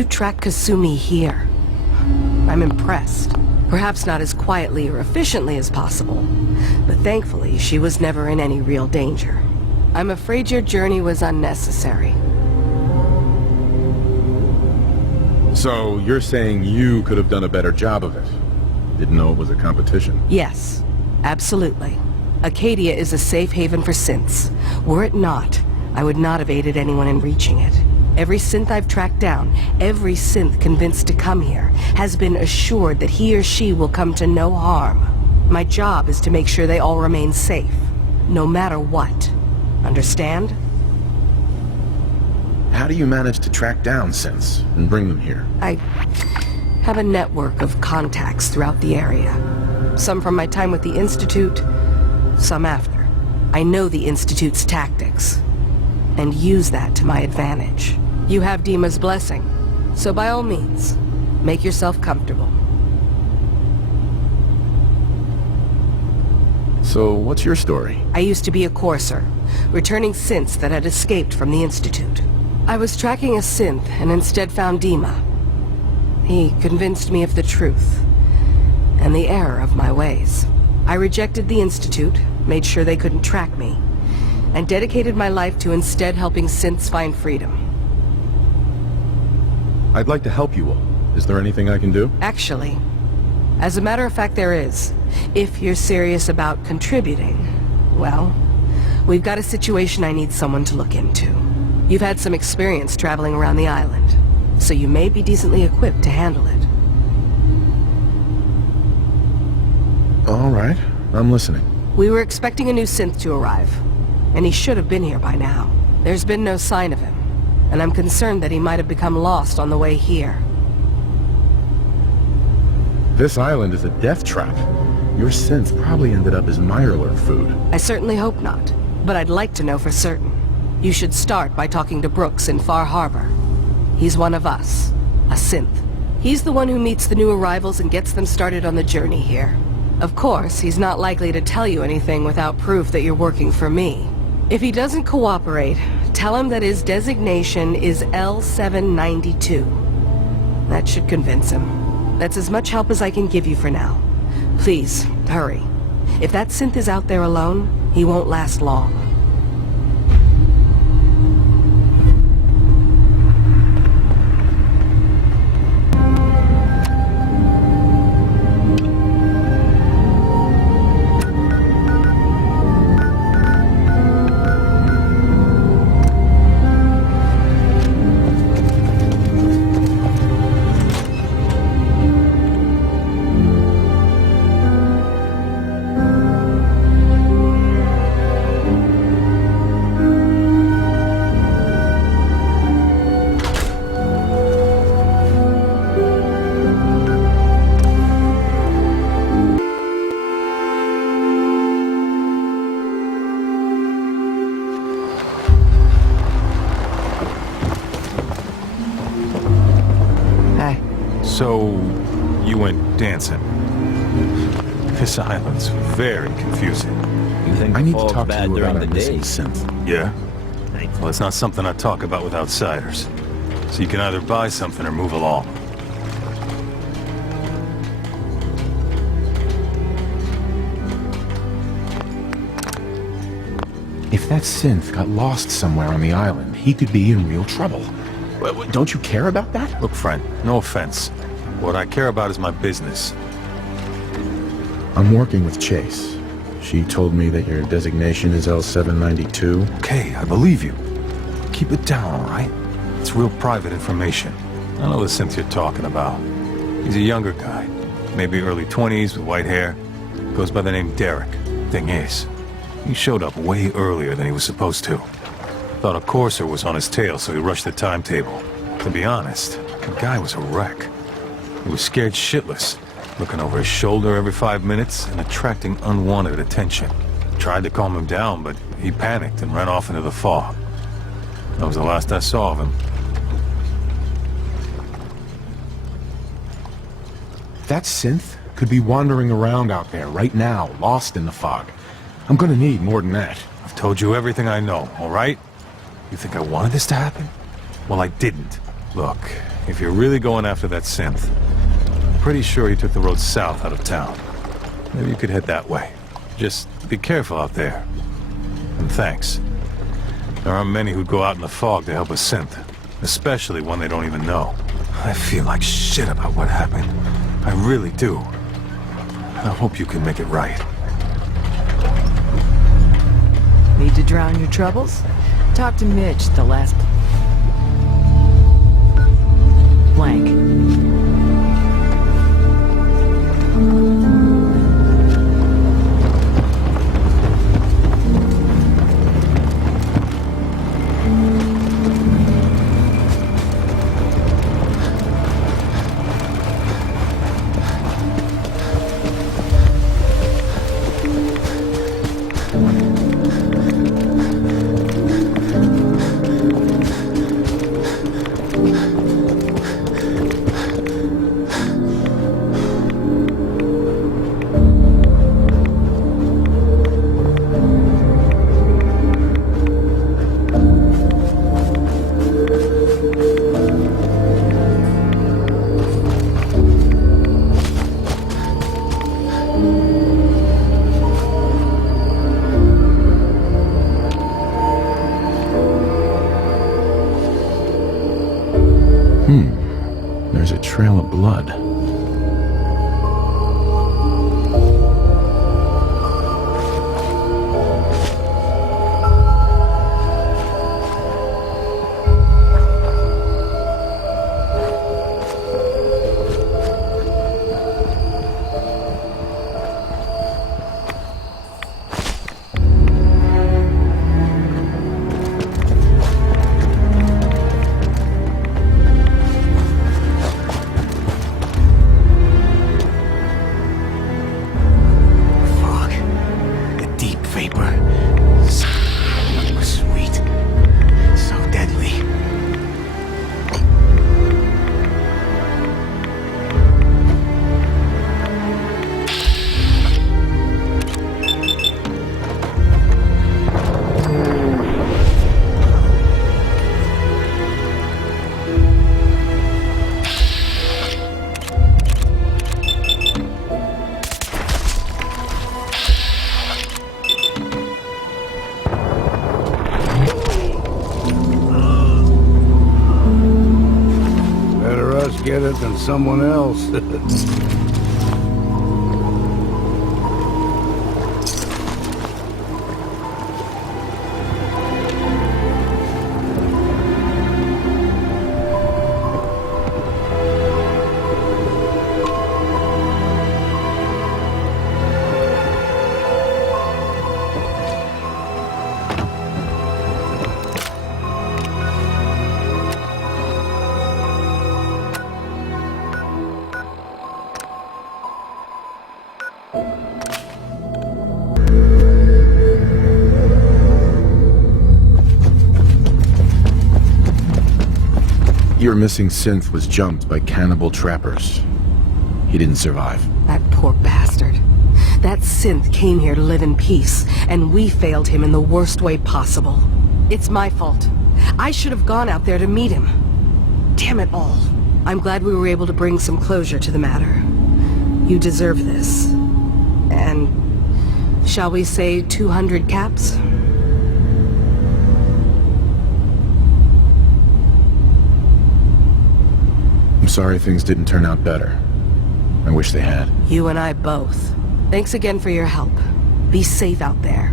You tracked Kasumi here. I'm impressed. Perhaps not as quietly or efficiently as possible, but thankfully she was never in any real danger. I'm afraid your journey was unnecessary. So, you're saying you could have done a better job of it? Didn't know it was a competition? Yes, absolutely. Acadia is a safe haven for synths. Were it not, I would not have aided anyone in reaching it. Every synth I've tracked down, every synth convinced to come here, has been assured that he or she will come to no harm. My job is to make sure they all remain safe, no matter what. Understand? How do you manage to track down synths and bring them here? I have a network of contacts throughout the area. Some from my time with the Institute, some after. I know the Institute's tactics, and use that to my advantage. You have Dima's blessing, so by all means, make yourself comfortable. So, what's your story? I used to be a courser, returning synths that had escaped from the Institute. I was tracking a synth and instead found Dima. He convinced me of the truth, and the error of my ways. I rejected the Institute, made sure they couldn't track me, and dedicated my life to instead helping synths find freedom. I'd like to help you all. Is there anything I can do? Actually, as a matter of fact, there is. If you're serious about contributing, well, we've got a situation I need someone to look into. You've had some experience traveling around the island, so you may be decently equipped to handle it. All right, I'm listening. We were expecting a new synth to arrive, and he should have been here by now. There's been no sign of him, and I'm concerned that he might have become lost on the way here. This island is a death trap. Your synth probably ended up as Mirelurk food. I certainly hope not, but I'd like to know for certain. You should start by talking to Brooks in Far Harbor. He's one of us, a synth. He's the one who meets the new arrivals and gets them started on the journey here. Of course, he's not likely to tell you anything without proof that you're working for me. If he doesn't cooperate, tell him that his designation is L792. That should convince him. That's as much help as I can give you for now. Please, hurry. If that synth is out there alone, he won't last long. So, you went dancing. This island's very confusing. You think I the need to fall's talk to bad you during about the a day? missing synth. Yeah? Well, it's not something I talk about with outsiders. So you can either buy something or move along. If that synth got lost somewhere on the island, he could be in real trouble. Don't you care about that? Look, friend, no offense. What I care about is my business. I'm working with Chase. She told me that your designation is L792. Okay, I believe you. Keep it down, all right? It's real private information. I know the synth you're talking about. He's a younger guy, maybe early 20s with white hair. Goes by the name Derek. Thing is, he showed up way earlier than he was supposed to. Thought a courser was on his tail, so he rushed the timetable. To be honest, the guy was a wreck. He was scared shitless, looking over his shoulder every 5 minutes and attracting unwanted attention. Tried to calm him down, but he panicked and ran off into the fog. That was the last I saw of him. That synth could be wandering around out there right now, lost in the fog. I'm gonna need more than that. I've told you everything I know, all right? You think I wanted this to happen? Well, I didn't. Look, if you're really going after that synth, I'm pretty sure he took the road south out of town. Maybe you could head that way. Just be careful out there. And thanks. There aren't many who'd go out in the fog to help a synth, especially one they don't even know. I feel like shit about what happened. I really do. I hope you can make it right. Need to drown your troubles? Talk to Mitch, the last... blank. There's a trail of blood. Get it than someone else. Your missing synth was jumped by cannibal trappers. He didn't survive. That poor bastard. That synth came here to live in peace, and we failed him in the worst way possible. It's my fault. I should have gone out there to meet him. Damn it all. I'm glad we were able to bring some closure to the matter. You deserve this. And... shall we say 200 caps? I'm sorry things didn't turn out better. I wish they had. You and I both. Thanks again for your help. Be safe out there.